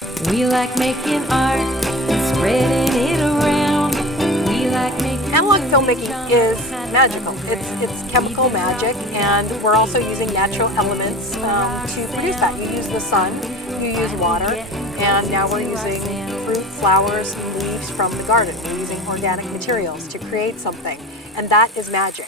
We like making art and spreading it around. We like making Analog filmmaking is magical. It's chemical magic, and we're also using natural elements to produce that. You use the sun, you use water, and now we're using fruit, flowers, and leaves from the garden. We're using organic materials to create something, and that is magic.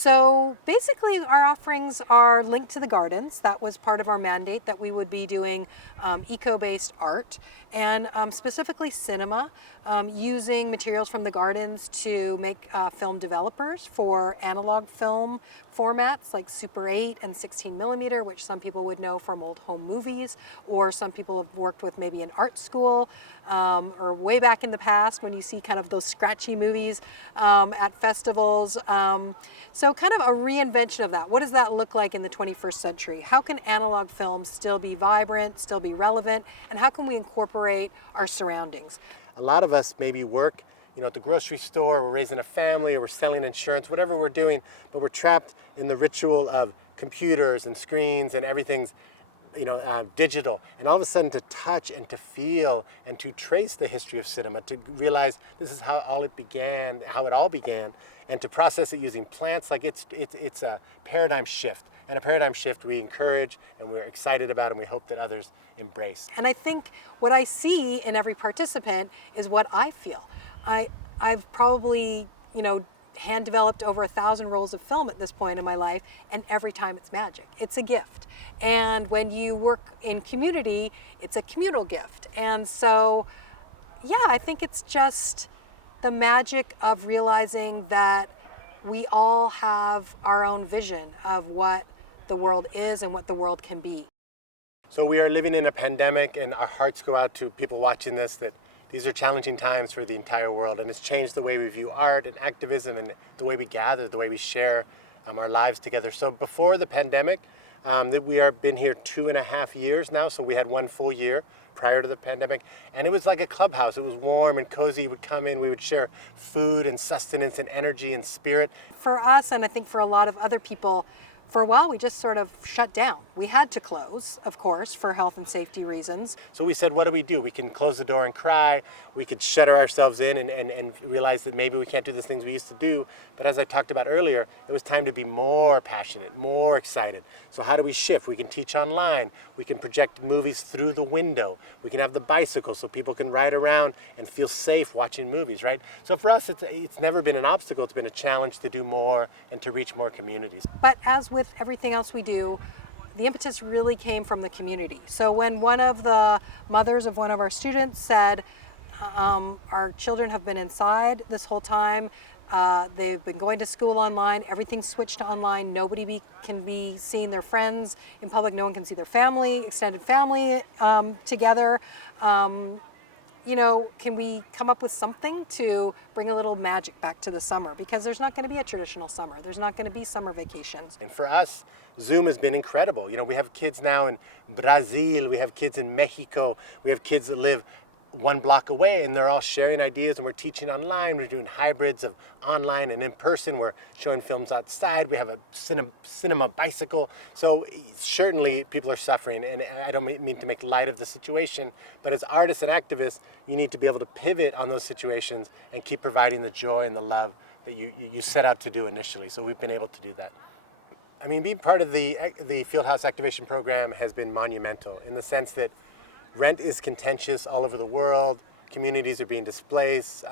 So basically our offerings are linked to the gardens. That was part of our mandate, that we would be doing eco-based art and specifically cinema, using materials from the gardens to make film developers for analog film formats like Super 8 and 16 millimeter, which some people would know from old home movies, or some people have worked with maybe an art school, or way back in the past when you see kind of those scratchy movies at festivals. So kind of a reinvention of that. What does that look like in the 21st century? How can analog films still be vibrant, still be relevant, and how can we incorporate our surroundings? A lot of us maybe work, at the grocery store, we're raising a family, or we're selling insurance, whatever we're doing, but we're trapped in the ritual of computers and screens and everything's digital. And all of a sudden to touch and to feel and to trace the history of cinema, to realize this is how it all began, and to process it using plants, like it's a paradigm shift. And a paradigm shift we encourage and we're excited about, and we hope that others embrace. And I think what I see in every participant is what I feel. I've probably, hand developed over 1,000 rolls of film at this point in my life, and every time it's magic. It's a gift. And when you work in community, it's a communal gift. And so, I think it's just the magic of realizing that we all have our own vision of what the world is and what the world can be. So we are living in a pandemic, and our hearts go out to people watching this, that these are challenging times for the entire world, and it's changed the way we view art and activism and the way we gather, the way we share our lives together. So before the pandemic, we have been here 2.5 years now, so we had one full year prior to the pandemic, and it was like a clubhouse. It was warm and cozy. We would come in, we would share food and sustenance and energy and spirit. For us, and I think for a lot of other people, for a while we just sort of shut down. We had to close, of course, for health and safety reasons. So we said, what do? We can close the door and cry. We could shutter ourselves in and realize that maybe we can't do the things we used to do. But as I talked about earlier, it was time to be more passionate, more excited. So how do we shift? We can teach online. We can project movies through the window. We can have the bicycle so people can ride around and feel safe watching movies, right? So for us, it's never been an obstacle. It's been a challenge to do more and to reach more communities. But as with everything else we do, the impetus really came from the community. So when one of the mothers of one of our students said, our children have been inside this whole time, they've been going to school online, everything's switched to online, nobody can be seeing their friends in public, no one can see their family, extended family together. Can we come up with something to bring a little magic back to the summer? Because there's not going to be a traditional summer. There's not going to be summer vacations. And for us, Zoom has been incredible. We have kids now in Brazil, we have kids in Mexico, we have kids that live one block away, and they're all sharing ideas, and we're teaching online. We're doing hybrids of online and in person. We're showing films outside. We have a cinema bicycle. So certainly people are suffering, and I don't mean to make light of the situation, but as artists and activists, you need to be able to pivot on those situations and keep providing the joy and the love that you set out to do initially. So we've been able to do that. I mean, being part of the Fieldhouse activation program has been monumental in the sense that rent is contentious all over the world. Communities are being displaced.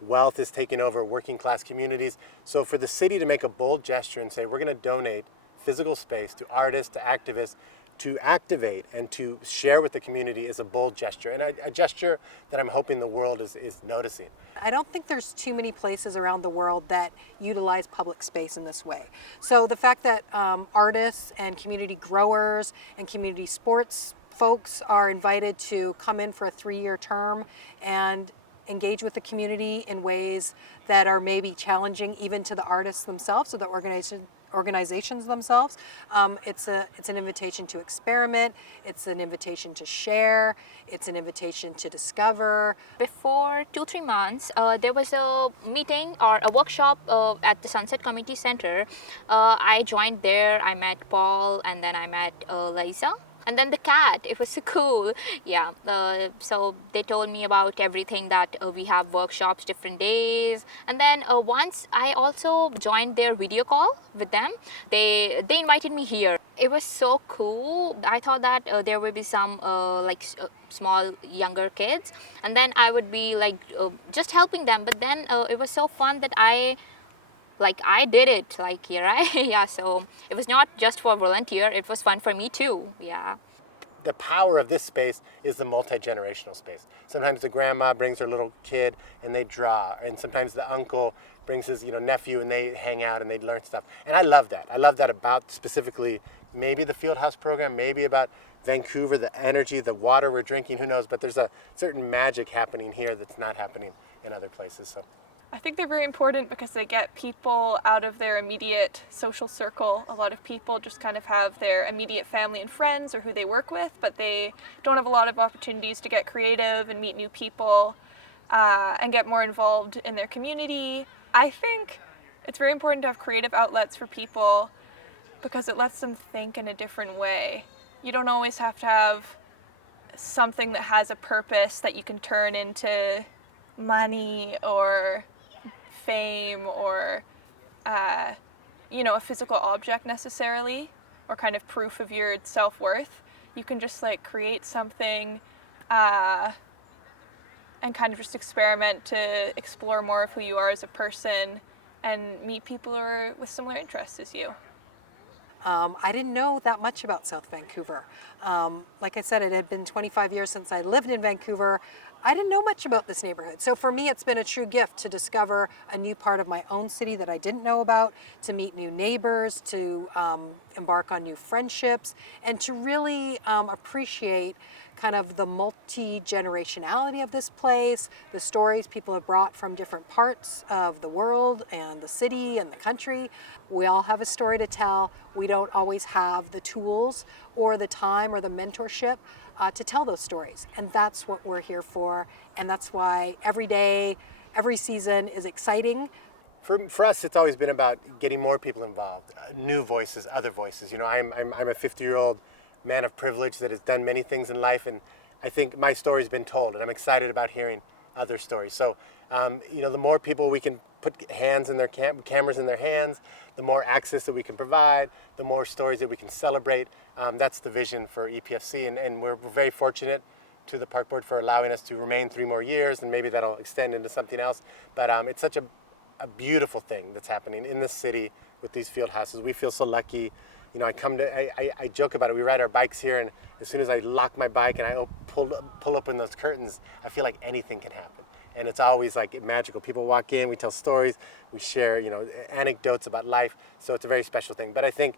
Wealth is taking over working class communities. So for the city to make a bold gesture and say, we're going to donate physical space to artists, to activists, to activate and to share with the community is a bold gesture, and a gesture that I'm hoping the world is noticing. I don't think there's too many places around the world that utilize public space in this way. So the fact that artists and community growers and community sports folks are invited to come in for a 3-year term and engage with the community in ways that are maybe challenging even to the artists themselves or the organizations themselves. It's an invitation to experiment, it's an invitation to share, it's an invitation to discover. Before 2-3 months, there was a meeting or a workshop at the Sunset Community Center. I joined there, I met Paul, and then I met Liza. And then the cat, it was so cool. Yeah, so they told me about everything that we have workshops different days. And then once I also joined their video call with them. They invited me here. It was so cool. I thought that there would be some small younger kids, and then I would be like just helping them. But then it was so fun that I did it, right? Yeah, so it was not just for volunteer, it was fun for me too. Yeah. The power of this space is the multi-generational space. Sometimes the grandma brings her little kid and they draw, and sometimes the uncle brings his nephew and they hang out and they learn stuff. And I love that. I love that about specifically maybe the Fieldhouse program, maybe about Vancouver, the energy, the water we're drinking, who knows, but there's a certain magic happening here that's not happening in other places. So I think they're very important because they get people out of their immediate social circle. A lot of people just kind of have their immediate family and friends or who they work with, but they don't have a lot of opportunities to get creative and meet new people and get more involved in their community. I think it's very important to have creative outlets for people because it lets them think in a different way. You don't always have to have something that has a purpose that you can turn into money or fame or a physical object necessarily, or kind of proof of your self-worth. You can just create something and kind of just experiment to explore more of who you are as a person and meet people who are with similar interests as you. I didn't know that much about South Vancouver. Like I said, it had been 25 years since I lived in Vancouver. I didn't know much about this neighborhood. So for me, it's been a true gift to discover a new part of my own city that I didn't know about, to meet new neighbors, to embark on new friendships, and to really appreciate kind of the multi-generationality of this place, the stories people have brought from different parts of the world and the city and the country. We all have a story to tell. We don't always have the tools or the time or the mentorship to tell those stories. And that's what we're here for. And that's why every day, every season is exciting. For us, it's always been about getting more people involved, new voices, other voices. I'm a 50-year-old man of privilege that has done many things in life, and I think my story's been told, and I'm excited about hearing other stories. So, the more people we can put hands in their cameras in their hands, the more access that we can provide, the more stories that we can celebrate. That's the vision for EPFC, and we're very fortunate to the Park Board for allowing us to remain 3 more years, and maybe that'll extend into something else. But it's such a beautiful thing that's happening in this city with these field houses. We feel so lucky. I joke about it. We ride our bikes here, and as soon as I lock my bike and I pull open those curtains, I feel like anything can happen. And it's always magical. People walk in, we tell stories, we share, anecdotes about life. So it's a very special thing. But I think,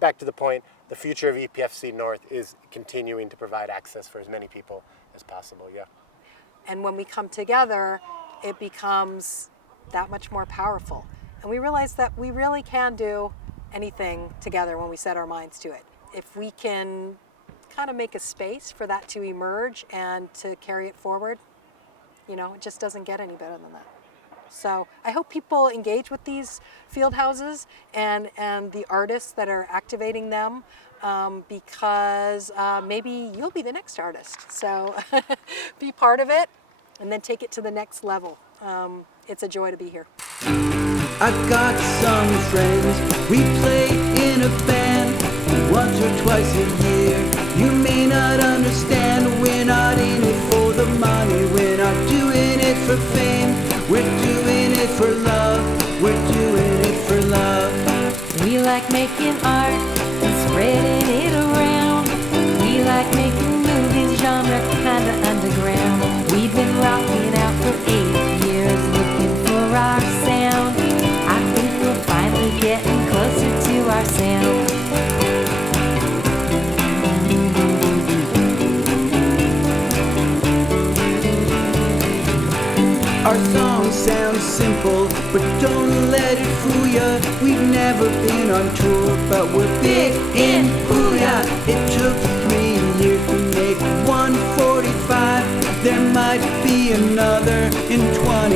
back to the point, the future of EPFC North is continuing to provide access for as many people as possible, yeah. And when we come together, it becomes that much more powerful. And we realize that we really can do anything together when we set our minds to it. If we can kind of make a space for that to emerge and to carry it forward, it just doesn't get any better than that. So I hope people engage with these field houses and the artists that are activating them, because maybe you'll be the next artist. So be part of it and then take it to the next level. It's a joy to be here. I got some friends, we play in a band once or twice a year. You may not understand, we're not in it for the money, we're not doing it for fame, we're doing it for love, we're doing it for love. We like making art and spreading it around. We like making movies, genre kinda underground. We've been rocking out for 8 years, looking for our sound. I think we're finally getting closer to our sound. Our song sounds simple, but don't let it fool ya. We've never been on tour, but we're big in Booyah. It took 3 years to make 145. There might be another in 20.